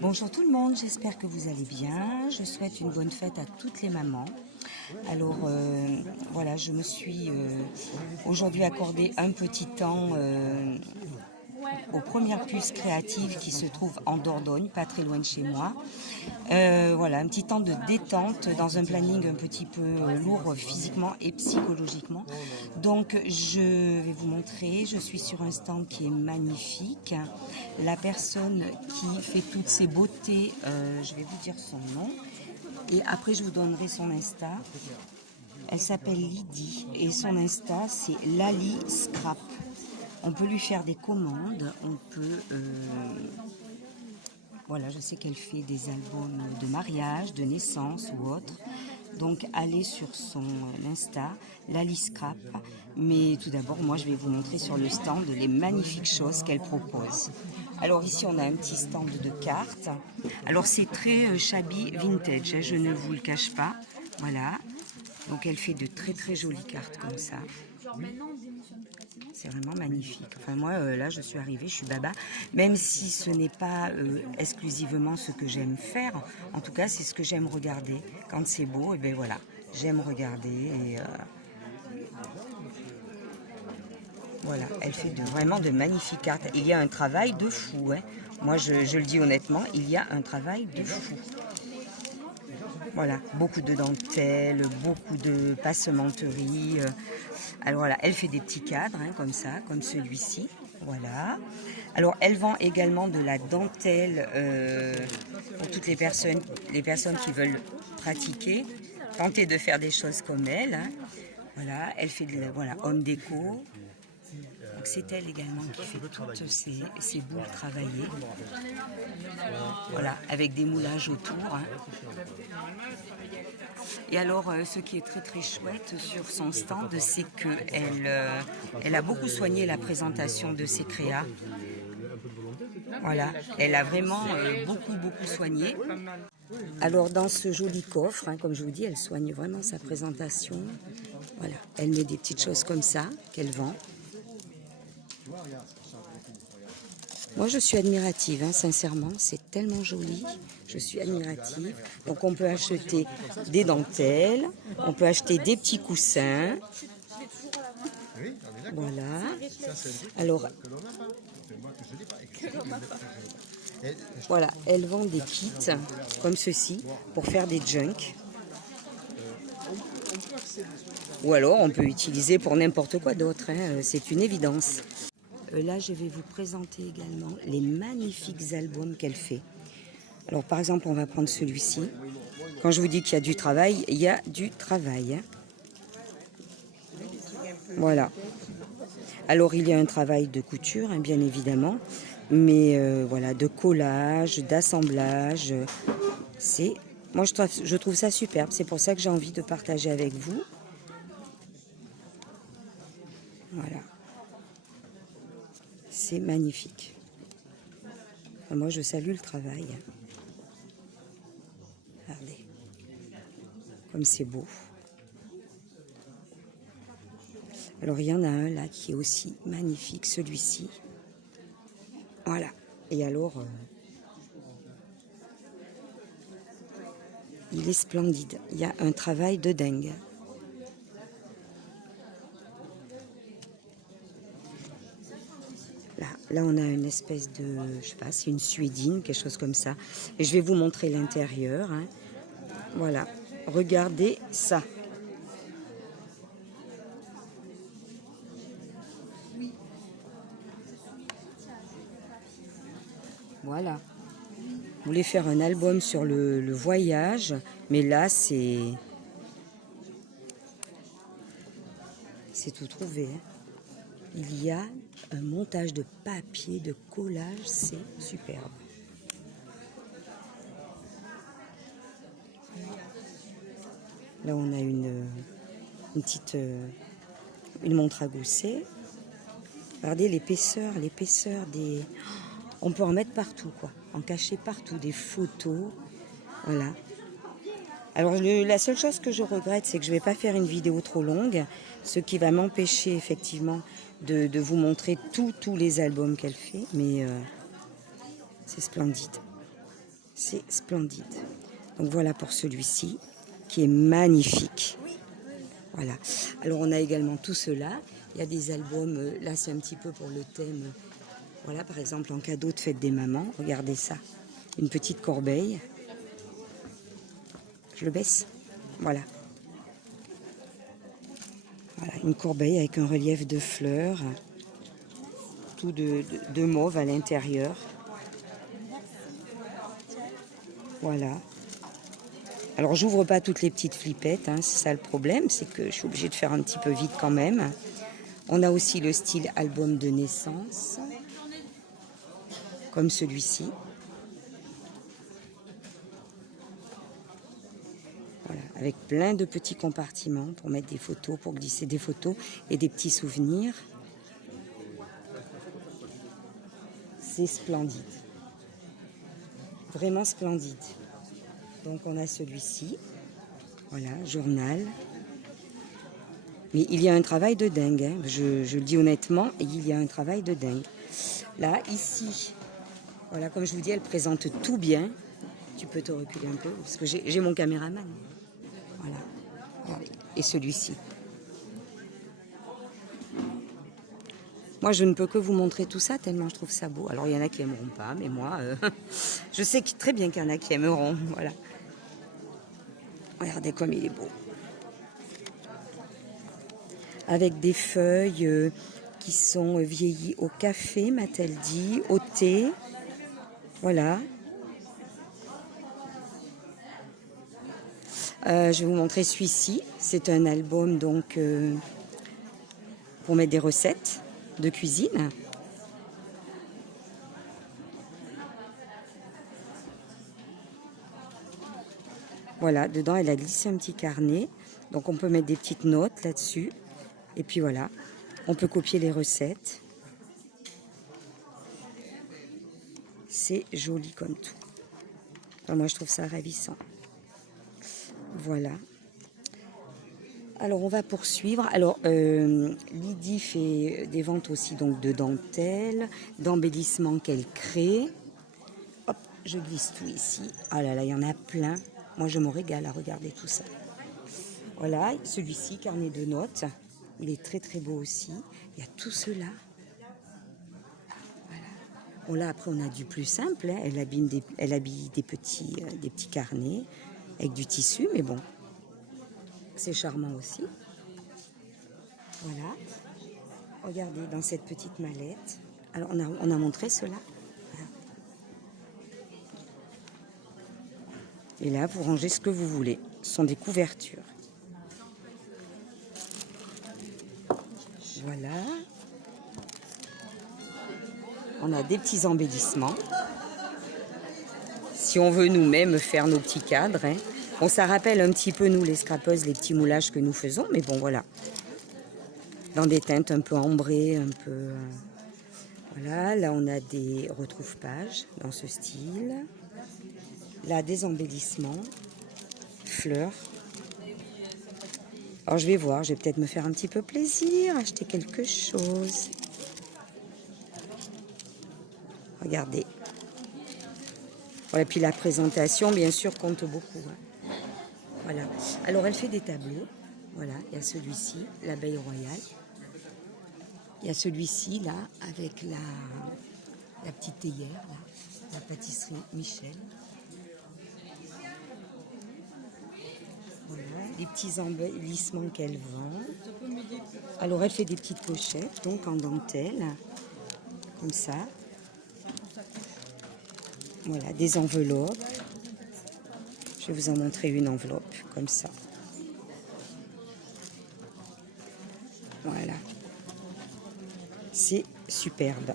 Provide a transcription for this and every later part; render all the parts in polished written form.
Bonjour tout le monde, j'espère que vous allez bien. Je souhaite une bonne fête à toutes les mamans. Alors voilà, je me suis aujourd'hui accordé un petit temps aux premières puces créatives qui se trouvent en Dordogne, pas très loin de chez moi. Voilà, un petit temps de détente dans un planning un petit peu lourd physiquement et psychologiquement. Donc je vais vous montrer, je suis sur un stand qui est magnifique. La personne qui fait toutes ces beautés, je vais vous dire son nom. Et après je vous donnerai son Insta. Elle s'appelle Lydie et son Insta c'est Lali Scrap. On peut lui faire des commandes, on peut... Voilà, je sais qu'elle fait des albums de mariage, de naissance ou autre. Donc allez sur son Insta, Lali Scrap. Mais tout d'abord, moi je vais vous montrer sur le stand les magnifiques choses qu'elle propose. Alors ici on a un petit stand de cartes. Alors c'est très shabby vintage, je ne vous le cache pas. Voilà. Donc elle fait de très très jolies cartes comme ça. C'est vraiment magnifique. Enfin moi là je suis arrivée, je suis baba. Même si ce n'est pas exclusivement ce que j'aime faire, en tout cas c'est ce que j'aime regarder. Quand c'est beau, et bien voilà, j'aime regarder. Et, voilà, elle fait vraiment de magnifiques cartes. Il y a un travail de fou. Hein. Moi je le dis honnêtement, il y a un travail de fou. Voilà, beaucoup de dentelles, beaucoup de passementerie. Alors voilà, elle fait des petits cadres, hein, comme ça, comme celui-ci. Voilà. Alors elle vend également de la dentelle pour toutes les personnes qui veulent pratiquer, tenter de faire des choses comme elle. Hein. Voilà, elle fait de voilà, homme déco. Donc c'est elle également qui fait toutes ces boules travaillées. Voilà, avec des moulages autour. Hein. Et alors, ce qui est très très chouette sur son stand, c'est qu'elle a beaucoup soigné la présentation de ses créas. Voilà, elle a vraiment beaucoup soigné. Alors dans ce joli coffre, hein, comme je vous dis, elle soigne vraiment sa présentation. Voilà, elle met des petites choses comme ça qu'elle vend. Moi, je suis admirative, hein, sincèrement, c'est tellement joli. Je suis admirative. Donc, on peut acheter des dentelles, on peut acheter des petits coussins. Voilà. Alors, voilà, elle vend des kits comme ceci pour faire des junks. Ou alors, on peut utiliser pour n'importe quoi d'autre, hein, c'est une évidence. Là, je vais vous présenter également les magnifiques albums qu'elle fait. Alors, par exemple, on va prendre celui-ci. Quand je vous dis qu'il y a du travail, il y a du travail. Hein. Voilà. Alors, il y a un travail de couture, hein, bien évidemment. Mais voilà, de collage, d'assemblage. Moi, je trouve ça superbe. C'est pour ça que j'ai envie de partager avec vous. Voilà. C'est magnifique. Moi, je salue le travail. Regardez. Comme c'est beau. Alors, il y en a un là qui est aussi magnifique, celui-ci. Voilà. Et alors, il est splendide. Il y a un travail de dingue. Là, on a une espèce de, je sais pas, c'est une suédine, quelque chose comme ça. Et je vais vous montrer l'intérieur. Hein. Voilà. Regardez ça. Voilà. Vous voulez faire un album sur le voyage, mais là, c'est tout trouvé. Hein. Il y a un montage de papier, de collage, c'est superbe. Là, on a une petite une montre à gousset. Regardez l'épaisseur des... On peut en mettre partout, quoi. En cacher partout, des photos. Voilà. Alors, la seule chose que je regrette, c'est que je ne vais pas faire une vidéo trop longue, ce qui va m'empêcher, effectivement, de vous montrer tous les albums qu'elle fait. Mais c'est splendide. C'est splendide. Donc voilà pour celui-ci, qui est magnifique. Voilà. Alors on a également tout cela. Il y a des albums, là c'est un petit peu pour le thème. Voilà, par exemple en cadeau de fête des mamans. Regardez ça. Une petite corbeille. Je le baisse. Voilà. Voilà, une corbeille avec un relief de fleurs. Tout de mauve à l'intérieur. Voilà. Alors j'ouvre pas toutes les petites flippettes, hein, c'est ça le problème, c'est que je suis obligée de faire un petit peu vite quand même. On a aussi le style album de naissance, comme celui-ci. Voilà, avec plein de petits compartiments pour mettre des photos, pour glisser des photos et des petits souvenirs. C'est splendide. Vraiment splendide. Donc on a celui-ci. Voilà, journal. Mais il y a un travail de dingue, hein. Je le dis honnêtement, il y a un travail de dingue. Là, ici, voilà, comme je vous dis, elle présente tout bien. Tu peux te reculer un peu, parce que j'ai mon caméraman. Voilà. Et celui-ci. Moi, je ne peux que vous montrer tout ça, tellement je trouve ça beau. Alors, il y en a qui aimeront pas, mais moi, je sais très bien qu'il y en a qui aimeront. Voilà. Regardez comme il est beau. Avec des feuilles qui sont vieillies au café, m'a-t-elle dit, au thé. Voilà. Je vais vous montrer celui-ci. C'est un album donc pour mettre des recettes de cuisine. Voilà, dedans elle a glissé un petit carnet. Donc on peut mettre des petites notes là-dessus. Et puis voilà, on peut copier les recettes. C'est joli comme tout. Enfin, moi je trouve ça ravissant. Voilà. Alors on va poursuivre. Alors Lydie fait des ventes aussi donc de dentelle, d'embellissement qu'elle crée. Hop, je glisse tout ici. Ah là là, il y en a plein. Moi je me régale à regarder tout ça. Voilà, celui-ci, carnet de notes. Il est très très beau aussi. Il y a tout cela. Voilà. Bon là après on a du plus simple. Hein. Elle habille des petits carnets avec du tissu, mais bon. C'est charmant aussi. Voilà. Regardez dans cette petite mallette. Alors on a montré cela. Voilà. Et là, vous rangez ce que vous voulez. Ce sont des couvertures. Voilà. On a des petits embellissements. Si on veut nous-mêmes faire nos petits cadres. Hein. Bon, ça rappelle un petit peu, nous, les scrapeuses, les petits moulages que nous faisons. Mais bon, voilà. Dans des teintes un peu ambrées, un peu... Voilà, là, on a des retrouve-pages dans ce style. Là, des embellissements. Fleurs. Alors, je vais voir. Je vais peut-être me faire un petit peu plaisir. Acheter quelque chose. Regardez. Voilà, puis la présentation, bien sûr, compte beaucoup. Hein. Voilà. Alors, elle fait des tableaux. Voilà, il y a celui-ci, l'abeille royale. Il y a celui-ci, là, avec la petite théière, là, la pâtisserie Michel. Voilà, les petits embellissements qu'elle vend. Alors, elle fait des petites pochettes, donc en dentelle, comme ça. Voilà, des enveloppes. Je vais vous en montrer une enveloppe, comme ça. Voilà. C'est superbe.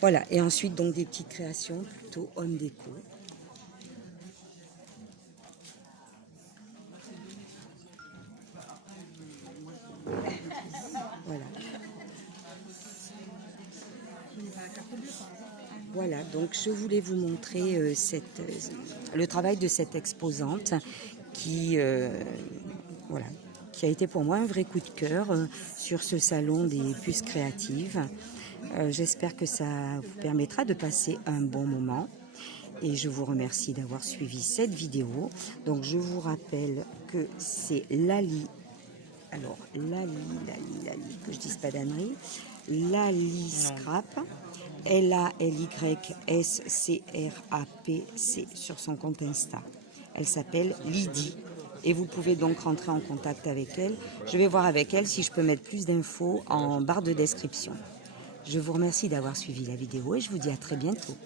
Voilà, et ensuite, donc, des petites créations plutôt home déco. Voilà. Voilà, donc je voulais vous montrer le travail de cette exposante qui, voilà, qui a été pour moi un vrai coup de cœur sur ce salon des puces créatives. J'espère que ça vous permettra de passer un bon moment. Et je vous remercie d'avoir suivi cette vidéo. Donc je vous rappelle que c'est Lali. Alors Lali, que je dise pas d'ânerie. Lali Scrap. LALYSCRAPC sur son compte Insta. Elle s'appelle Lydie. Et vous pouvez donc rentrer en contact avec elle. Je vais voir avec elle si je peux mettre plus d'infos en barre de description. Je vous remercie d'avoir suivi la vidéo et je vous dis à très bientôt.